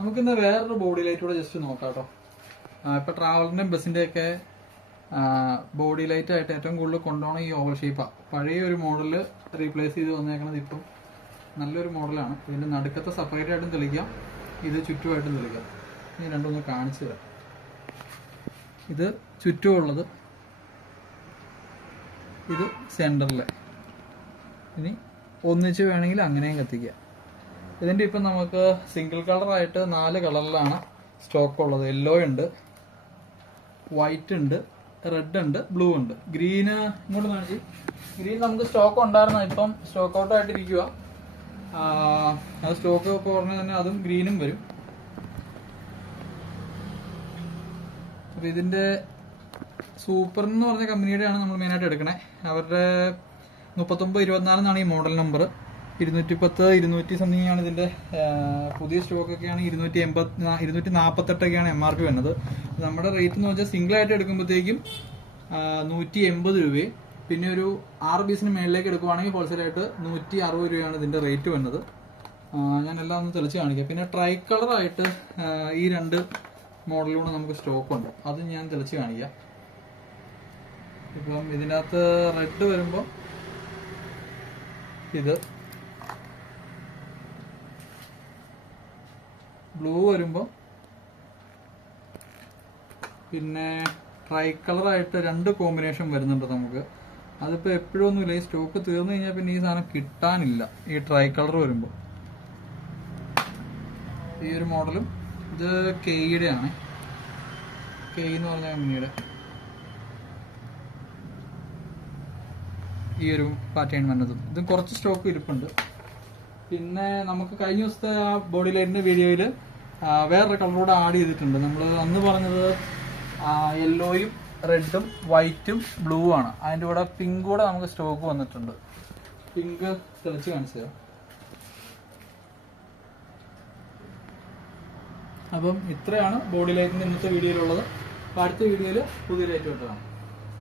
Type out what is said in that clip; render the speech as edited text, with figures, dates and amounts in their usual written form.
നമുക്കിന്ന് വേറൊരു body light കൂടെ ജസ്റ്റ് നോക്കാം കേട്ടോ. ഇപ്പൊ ട്രാവലറിന്റെയും ബസ്സിന്റെ ഒക്കെ ബോഡി ലൈറ്റ് ആയിട്ട് ഏറ്റവും കൂടുതൽ കൊണ്ടുപോകണം ഈ ഓവൽ ഷേപ്പാണ്. പഴയ ഒരു മോഡല് റീപ്ലേസ് ചെയ്ത് വന്നേക്കണത് ഇപ്പം നല്ലൊരു മോഡലാണ്. ഇതിന്റെ നടുക്കത്തെ സെപ്പറേറ്റ് ആയിട്ടും തെളിക്കാം, ഇത് ചുറ്റുമായിട്ടും തെളിക്കാം. ഇനി രണ്ടൊന്ന് കാണിച്ചു തരാം. ഇത് ചുറ്റുമുള്ളത്, ഇത് സെന്ററിലെ. ഇനി ഒന്നിച്ച് വേണമെങ്കിൽ അങ്ങനെയും കത്തിക്കാം. ഇതിന്റെ ഇപ്പം നമുക്ക് സിംഗിൾ കളറായിട്ട് 4 കളറിലാണ് സ്റ്റോക്ക് ഉള്ളത്. യെല്ലോ ഉണ്ട്, വൈറ്റ് ഉണ്ട്, റെഡ് ഉണ്ട്, ബ്ലൂ ഉണ്ട്. ഗ്രീന് ഇങ്ങോട്ട് കാണിച്ച്. ഗ്രീൻ നമുക്ക് സ്റ്റോക്ക് ഉണ്ടായിരുന്നു, ഇപ്പം സ്റ്റോക്ക് ഔട്ട് ആയിട്ടിരിക്കുക. അത് സ്റ്റോക്ക് ഇപ്പോൾ പറഞ്ഞാൽ തന്നെ അതും ഗ്രീനും വരും. അപ്പൊ ഇതിന്റെ സൂപ്പർ എന്ന് പറഞ്ഞ കമ്പനിയുടെയാണ് നമ്മൾ മെയിനായിട്ട് എടുക്കണേ. അവരുടെ 3924 ഈ മോഡൽ നമ്പർ. 210 200 സംതിങ് ആണ് ഇതിന്റെ. പുതിയ സ്റ്റോക്കൊക്കെയാണ് 248 MRP വരുന്നത്. നമ്മുടെ റേറ്റ് എന്ന് വെച്ചാൽ സിംഗിൾ ആയിട്ട് എടുക്കുമ്പോഴത്തേക്കും 180 രൂപയും, പിന്നെ ഒരു 6 പീസിന് മേളിലേക്ക് എടുക്കുവാണെങ്കിൽ ഹോൾസെയിലായിട്ട് 160 രൂപയാണ് ഇതിന്റെ റേറ്റ് വരുന്നത്. ഞാൻ എല്ലാം ഒന്ന് തെളിച്ച് കാണിക്കാം. പിന്നെ ട്രൈ കളറായിട്ട് ഈ 2 മോഡലിലൂടെ നമുക്ക് സ്റ്റോക്ക് ഉണ്ട്, അത് ഞാൻ തെളിച്ച് കാണിക്കാം. ഇപ്പം ഇതിനകത്ത് റെഡ് വരുമ്പോൾ ഇത്, ബ്ലൂ വരുമ്പോൾ, പിന്നെ ട്രൈ കളറായിട്ട് 2 കോമ്പിനേഷൻ വരുന്നുണ്ട് നമുക്ക്. അതിപ്പോൾ എപ്പോഴും ഒന്നുമില്ല, ഈ സ്റ്റോക്ക് തീർന്നു കഴിഞ്ഞാൽ പിന്നെ ഈ സാധനം കിട്ടാനില്ല. ഈ ട്രൈ കളർ വരുമ്പോൾ ഈ ഒരു മോഡലും, ഇത് കെയുടെ ആണ്, കെ എന്ന് പറഞ്ഞ കമ്പനിയുടെ ഈ ഒരു പാറ്റേൺ വന്നത്. ഇത് കുറച്ച് സ്റ്റോക്ക് ഇരിപ്പുണ്ട്. പിന്നെ നമുക്ക് കഴിഞ്ഞ ദിവസത്തെ ആ ബോഡി ലൈറ്റിന്റെ വീഡിയോയിൽ വേറൊരു കളറൂടെ ആഡ് ചെയ്തിട്ടുണ്ട്. നമ്മൾ അന്ന് പറഞ്ഞത് യെല്ലോയും റെഡും വൈറ്റും ബ്ലൂ ആണ്. അതിൻ്റെ കൂടെ പിങ്ക് കൂടെ നമുക്ക് സ്റ്റോക്ക് വന്നിട്ടുണ്ട്. പിങ്ക് തെളിച്ച് കാണിച്ചു തരാം. അപ്പം ഇത്രയാണ് ബോഡി ലൈറ്റിന്റെ ഇന്നത്തെ വീഡിയോയിലുള്ളത്. അടുത്ത വീഡിയോയിൽ പുതിയ ലൈറ്റ് കിട്ടണം.